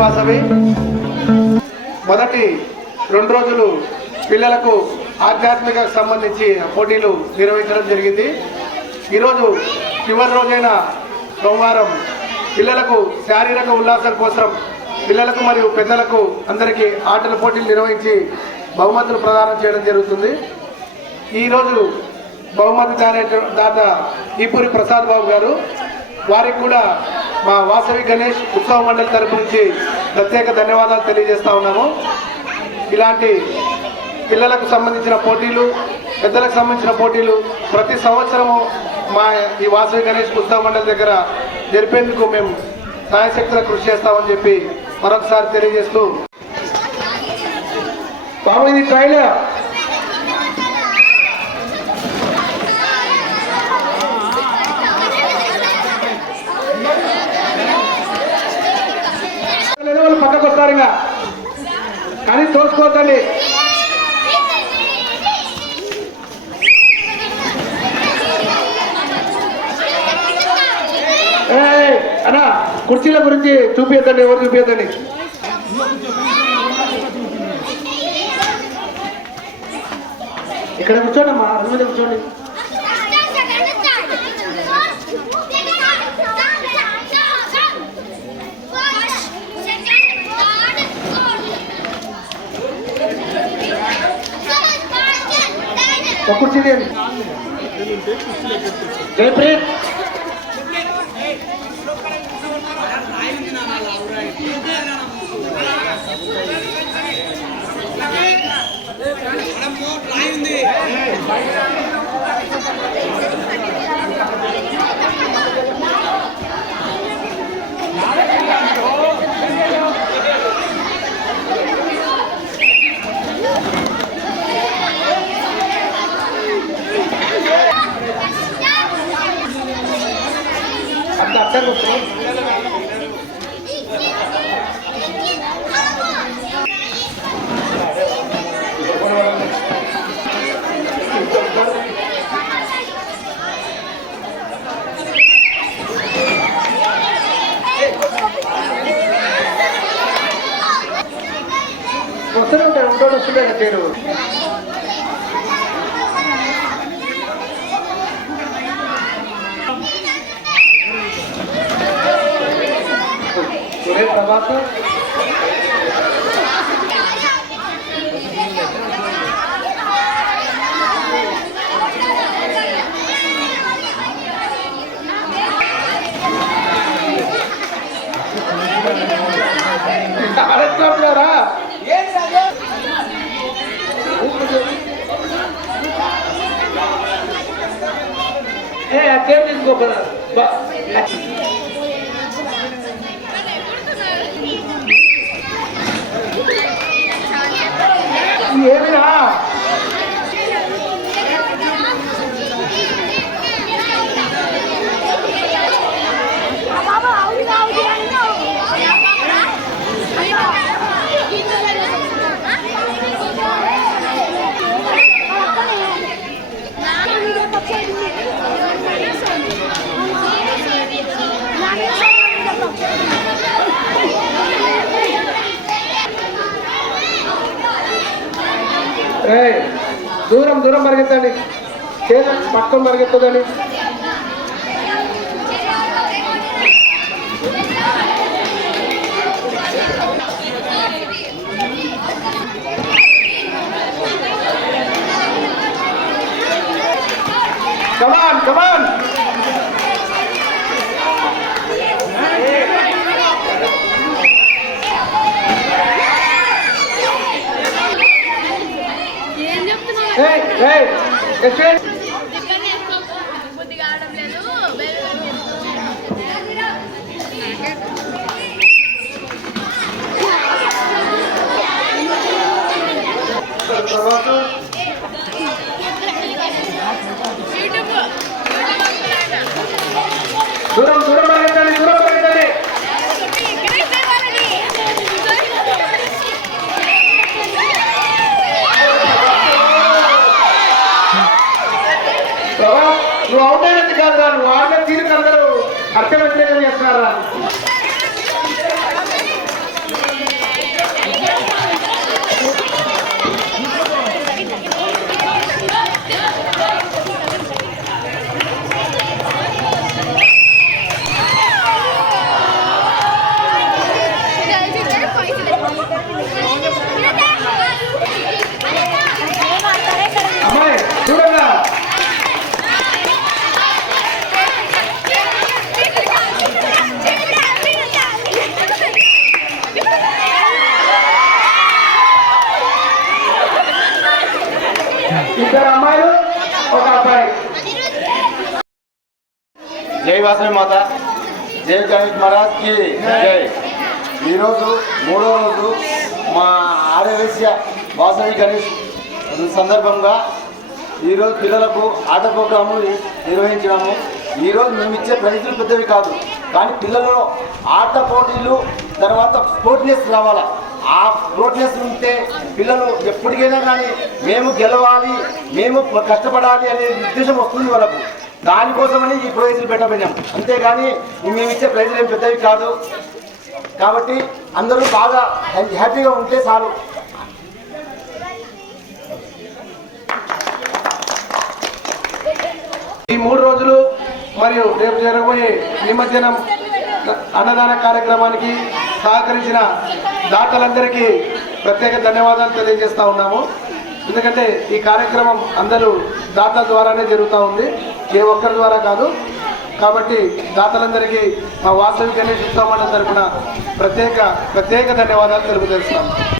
వాసవి మొదటి 2 రోజులు పిల్లలకు ఆధ్యాత్మిక సంబంధించి పోటీలు నిర్వహించడం జరిగింది. ఈరోజు చివరి రోజైన సోమవారం పిల్లలకు శారీరక ఉల్లాసం కోసం పిల్లలకు మరియు పెద్దలకు అందరికీ ఆటల పోటీలు నిర్వహించి బహుమతులు ప్రదానం చేయడం జరుగుతుంది. ఈరోజు బహుమతి దాత ఈపూరి ప్రసాద్ బాబు గారు, వారికి కూడా మా వాసవి గణేష్ ఉత్సవ మండలి తరపు నుంచి ప్రత్యేక ధన్యవాదాలు తెలియజేస్తా ఉన్నాము. ఇలాంటి పిల్లలకు సంబంధించిన పోటీలు, పెద్దలకు సంబంధించిన పోటీలు ప్రతి సంవత్సరము మా ఈ వాసవి గణేష్ ఉత్సవ మండలి దగ్గర జరిపేందుకు మేము సాయశక్తిగా కృషి చేస్తామని చెప్పి మరొకసారి తెలియజేస్తూ, బాబు ఇది ట్రైలర్ పక్కకు వస్తారు ఇంకా కానీ తోసుకోవద్దండి. అన్నా కుర్చీల గురించి చూపించండి, ఎవరు చూపించండి. ఇక్కడ కూర్చోండి అమ్మా, అది మీద కూర్చోండి. కుర్చీ తీయండి. జయప్రీత్ అర్థం వస్తూనే ఉంటాయి, ఉంటాడు వస్తుంటాయి కదా పేరు. తర్వాత ఆడట్లారా అదేం తీసుకో ఏమిరా దూరం దూరం పరిగెత్తండి, చేతులు పట్టుకొని పరిగెత్తదని. కమాన్ కమాన్ దూరం దూరం పరిగెత్తండి, దూరం పరిగెత్తండి. నువ్వు అవుట్ అయినది కాదు, నువ్వు ఆడిన తీరుకు అందరూ అర్థం ఎట్లేదని చేస్తున్నారా? వాసవి మాత, జై గణేష్ మహారాజ్ కి జై. ఈరోజు 3వ రోజు మా ఆర్యవేశ్య వాసవి గణేష్ సందర్భంగా ఈరోజు పిల్లలకు ఆట ప్రోగ్రాము నిర్వహించినాము. ఈరోజు మేము ఇచ్చే ప్రైజులు పెద్దవి కాదు, కానీ పిల్లలు ఆట పోటీలు తర్వాత స్పోర్ట్నెస్ రావాలా. ఆ స్పోర్ట్నెస్ ఉంటే పిల్లలు ఎప్పటికైనా కానీ మేము గెలవాలి, మేము కష్టపడాలి అనే ఉద్దేశం వస్తుంది వాళ్ళకు. దానికోసమని ఈ ప్రైజులు పెట్టబోయాం, అంతేగాని మేము ఇచ్చే ప్రైజులు ఏం పెద్దవి కాదు. కాబట్టి అందరూ బాగా హ్యాపీగా ఉంటే చాలు. ఈ 3 రోజులు మరియు రేపు జరగబోయే నిమజ్జనం అన్నదాన కార్యక్రమానికి సహకరించిన దాతలందరికీ ప్రత్యేక ధన్యవాదాలు తెలియజేస్తూ ఉన్నాము. ఎందుకంటే ఈ కార్యక్రమం అందరూ దాతల ద్వారానే జరుగుతూ ఉంది, ఏ ఒక్కరి ద్వారా కాదు. కాబట్టి దాతలందరికీ మా వాసవి గణేష్ ఉత్సవం తరపున ప్రత్యేక ధన్యవాదాలు తెలుపుతున్నాము.